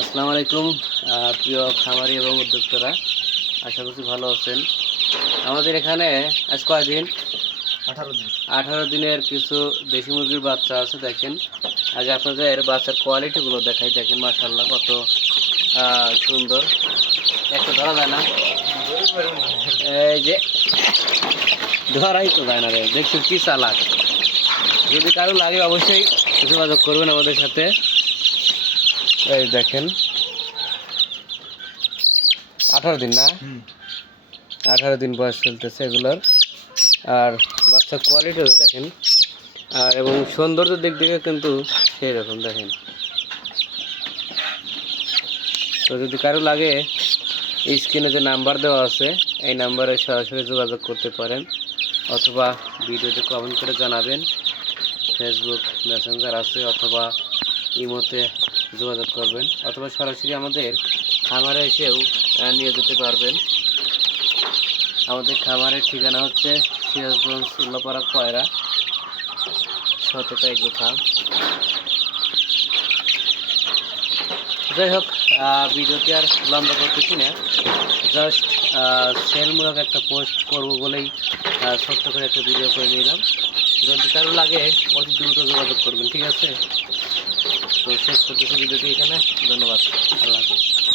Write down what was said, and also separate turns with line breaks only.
আসসালামু আলাইকুম প্রিয় খামারি এবং উদ্যোক্তারা আশা করছি ভালো আছেন। আমাদের এখানে আজ কয়দিন
আঠারো দিন।
আঠারো দিনের কিছু দেশি মুরগির বাচ্চা আছে দেখেন। আজ আপনাদের বাচ্চার কোয়ালিটিগুলো দেখাই দেখেন মাশাল্লাহ কত সুন্দর। একটা ধরা যায় না? এই যে ধরাই তো যায় না রে দেখছেন কি চালাক। যদি কারও লাগে অবশ্যই যোগাযোগ করবেন আমাদের সাথে। এই দেখেন। আঠারো দিন না? আঠারো দিন বয়স চলতেছে এগুলোর। আর বাচ্চার কোয়ালিটিও দেখেন। আর এবং সৌন্দর্য দিক থেকে কিন্তু সেই রকম দেখেন। তো যদি কারও লাগে এই স্ক্রিনে যে নাম্বার দেওয়া আছে এই নাম্বারে সরাসরি যোগাযোগ করতে পারেন। অথবা ভিডিওতে কমেন্ট করে জানাবেন। ফেসবুক মেসেঞ্জার আছে অথবা ইমোতে যোগাযোগ করবেন অথবা সরাসরি আমাদের খামারে এসেও নিয়ে যেতে পারবেন। আমাদের খামারের ঠিকানা হচ্ছে সিরাজগঞ্জ উল্লাপাড়া কয়রা সততা এগুলো ফার্ম যাই হোক ভিডিওটি আর লম্বা করতেছি না। জাস্ট সেলমূলক একটা পোস্ট করব বলেই ছোট্ট করে একটা ভিডিও করে নিলাম। যদি কারও লাগে, অতি দ্রুত যোগাযোগ করবেন, ঠিক আছে? তো শেষ করতেছি ভিডিওটি এখানে। ধন্যবাদ। আল্লাহ হাফিজ।